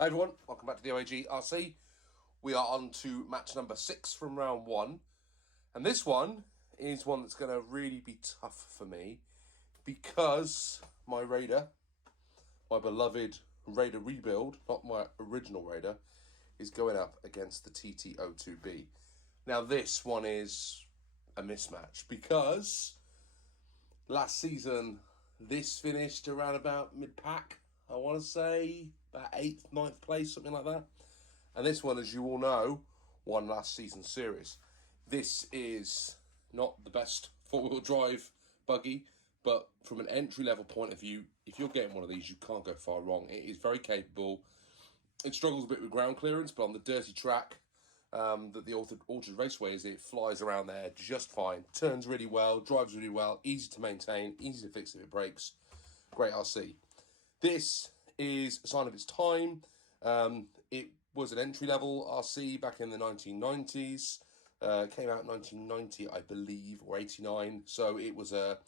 Hi everyone, welcome back to the OAG RC. We are on to match number 6 from round 1. And this one is one that's going to really be tough for me because my Raider, my beloved Raider rebuild, not my original Raider, is going up against the TT02B. Now this one is a mismatch because last season this finished around about mid-pack, I want to say, about 8th, 9th place, something like that. And this one, as you all know, won last season's series. This is not the best four-wheel drive buggy, but from an entry-level point of view, if you're getting one of these, you can't go far wrong. It is very capable. It struggles a bit with ground clearance, but on the dirty track that the Orchard Raceway is, it flies around there just fine. Turns really well, drives really well, easy to maintain, easy to fix if it breaks. Great RC. This is a sign of its time. It was an entry-level RC back in the 1990s. Came out in 1990, I believe, or 89. So it was at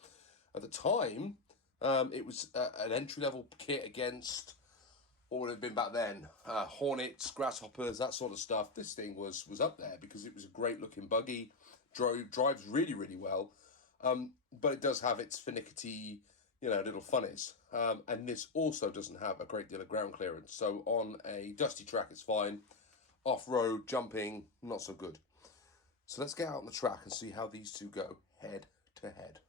the time, it was an entry-level kit against what would have been back then, Hornets, Grasshoppers, that sort of stuff. This thing was up there because it was a great-looking buggy, drives really, really well, but it does have its finicky, little funnies. And this also doesn't have a great deal of ground clearance. So on a dusty track, it's fine. Off-road, jumping, not so good. So let's get out on the track and see how these two go head to head.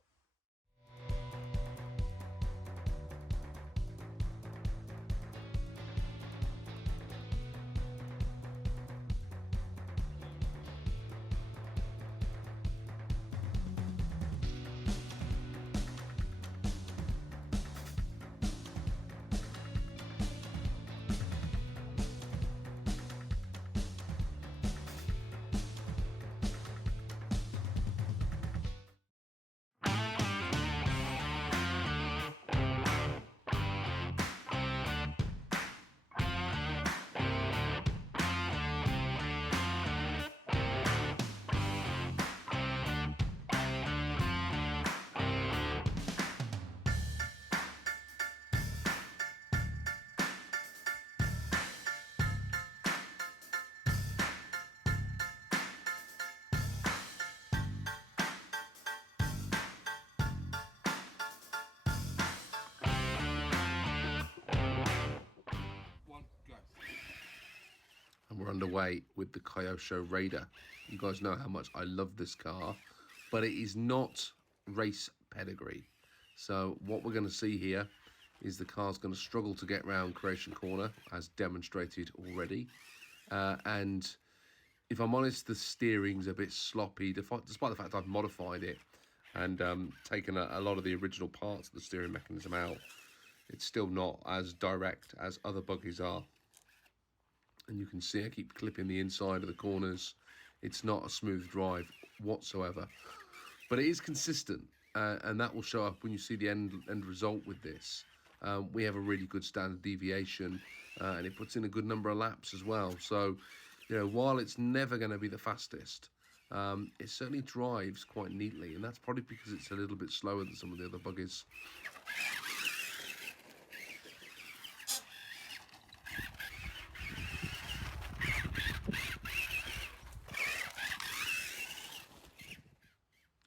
And we're underway with the Kyosho Raider. You guys know how much I love this car, but it is not race pedigree. So what we're going to see here is the car's going to struggle to get round Creation Corner, as demonstrated already. And if I'm honest, the steering's a bit sloppy, despite the fact I've modified it and taken a lot of the original parts of the steering mechanism out. It's still not as direct as other buggies are. And you can see I keep clipping the inside of the corners. It's not a smooth drive whatsoever, but it is consistent, and that will show up when you see the end result with this. We have a really good standard deviation, and it puts in a good number of laps as well. So, while it's never going to be the fastest, it certainly drives quite neatly, and that's probably because it's a little bit slower than some of the other buggies.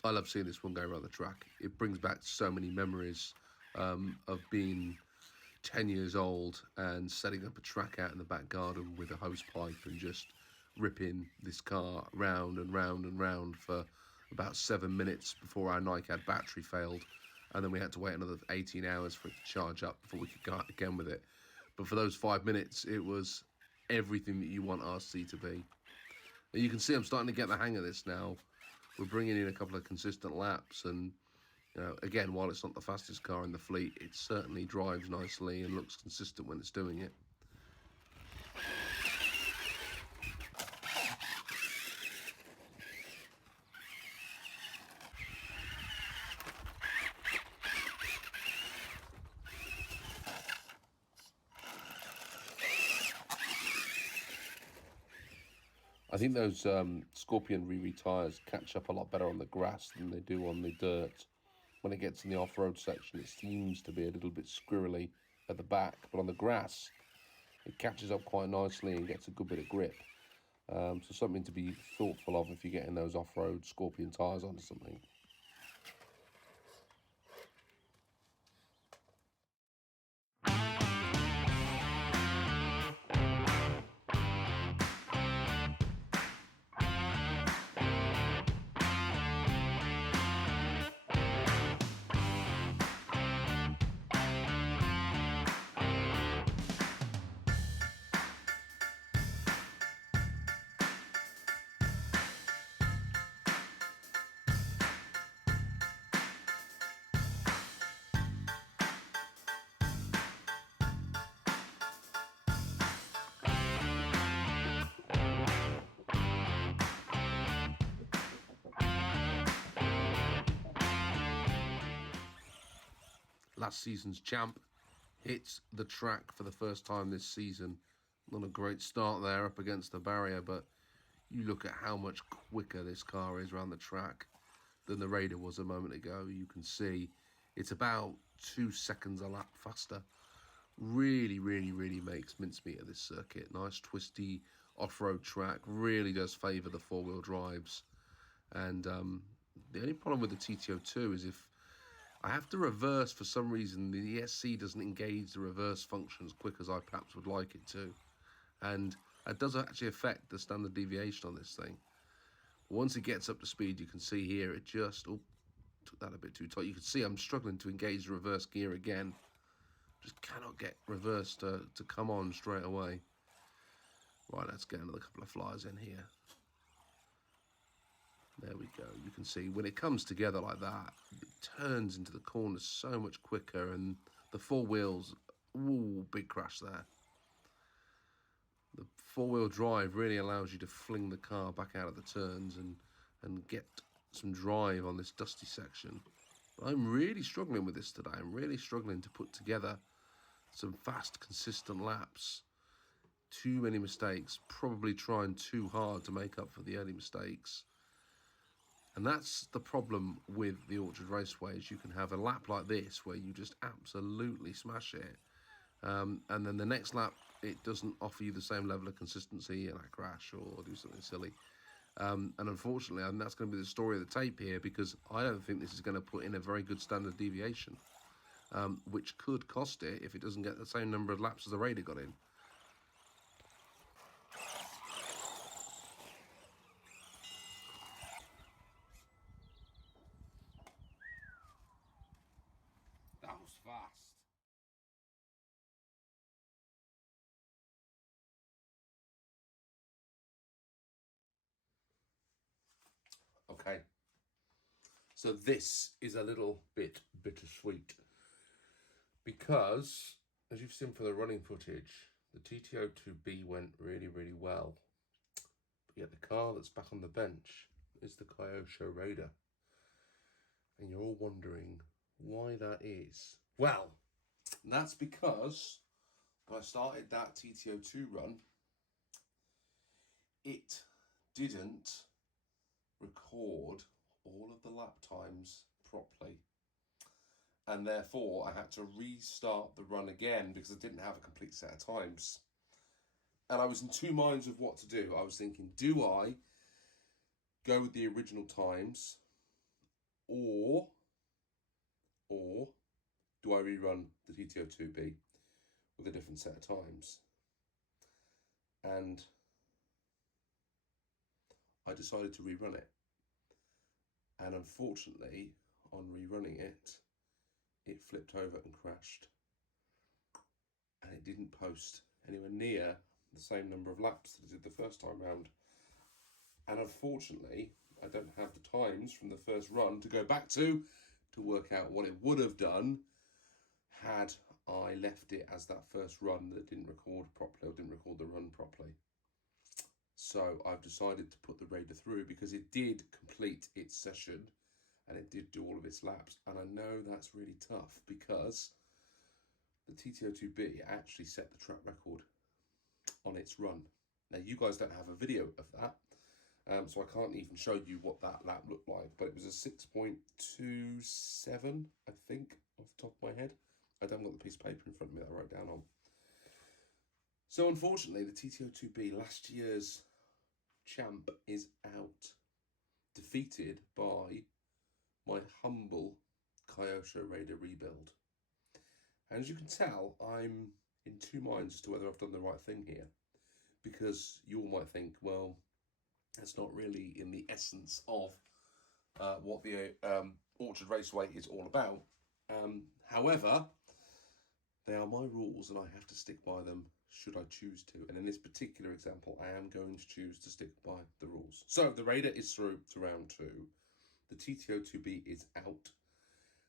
I love seeing this one go around the track. It brings back so many memories of being 10 years old and setting up a track out in the back garden with a hose pipe and just ripping this car round and round and round for about 7 minutes before our NiCad battery failed. And then we had to wait another 18 hours for it to charge up before we could go out again with it. But for those 5 minutes, it was everything that you want RC to be. And you can see I'm starting to get the hang of this now. We're bringing in a couple of consistent laps, and again, while it's not the fastest car in the fleet, it certainly drives nicely and looks consistent when it's doing it. I think those Scorpion Riri tyres catch up a lot better on the grass than they do on the dirt. When it gets in the off-road section, it seems to be a little bit squirrely at the back, but on the grass, it catches up quite nicely and gets a good bit of grip. So something to be thoughtful of if you're getting those off-road Scorpion tyres onto something. Last season's champ hits the track for the first time this season. Not a great start there up against the barrier, but you look at how much quicker this car is around the track than the Raider was a moment ago. You can see it's about 2 seconds a lap faster. Really, really, really makes mincemeat of this circuit. Nice twisty off-road track. Really does favour the four-wheel drives. And the only problem with the TT02 is if I have to reverse for some reason, the ESC doesn't engage the reverse function as quick as I perhaps would like it to. And that does actually affect the standard deviation on this thing. Once it gets up to speed, you can see here, it just, oh, took that a bit too tight. You can see I'm struggling to engage the reverse gear again. Just cannot get reverse to come on straight away. Right, let's get another couple of flyers in here. There we go. You can see when it comes together like that, it turns into the corners so much quicker, and the four wheels, ooh, big crash there. The four-wheel drive really allows you to fling the car back out of the turns and get some drive on this dusty section. But I'm really struggling with this today. I'm really struggling to put together some fast, consistent laps. Too many mistakes, probably trying too hard to make up for the early mistakes. And that's the problem with the Orchard Raceway, is you can have a lap like this where you just absolutely smash it. And then the next lap, it doesn't offer you the same level of consistency and I crash or do something silly. And unfortunately, and that's going to be the story of the tape here, because I don't think this is going to put in a very good standard deviation, which could cost it if it doesn't get the same number of laps as the Raider got in. That was fast. Okay, so this is a little bit bittersweet, because as you've seen from the running footage, the TT02B went really, really well. But yet the car that's back on the bench is the Kyosho Raider. And you're all wondering why that is. Well, that's because when I started that TT02 run, it didn't record all of the lap times properly. And therefore, I had to restart the run again because I didn't have a complete set of times. And I was in two minds of what to do. I was thinking, do I go with the original times, or do I rerun the TT02B with a different set of times? And I decided to rerun it. And unfortunately, on rerunning it, it flipped over and crashed. And it didn't post anywhere near the same number of laps that it did the first time round. And unfortunately, I don't have the times from the first run to go back to work out what it would have done had I left it as that first run that didn't record properly or didn't record the run properly. So I've decided to put the Raider through because it did complete its session and it did do all of its laps. And I know that's really tough because the TT02B actually set the track record on its run. Now, you guys don't have a video of that, so I can't even show you what that lap looked like, but it was a 6.27, I think, off the top of my head. I don't got the piece of paper in front of me that I wrote down on. So unfortunately, the TT02B, last year's champ, is out. Defeated by my humble Kyosho Raider rebuild. And as you can tell, I'm in two minds as to whether I've done the right thing here. Because you all might think, well, that's not really in the essence of what the Orchard Raceway is all about. However, they are my rules and I have to stick by them should I choose to. And in this particular example, I am going to choose to stick by the rules. So the Raider is through to round 2. The TT02B is out.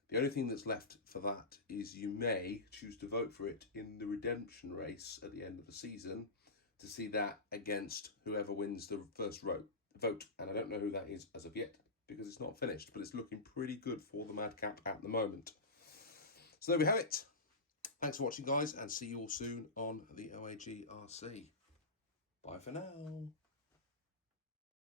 The only thing that's left for that is you may choose to vote for it in the redemption race at the end of the season to see that against whoever wins the first vote. And I don't know who that is as of yet because it's not finished, but it's looking pretty good for the Madcap at the moment. So there we have it. Thanks for watching, guys, and see you all soon on the OAG RC. Bye for now.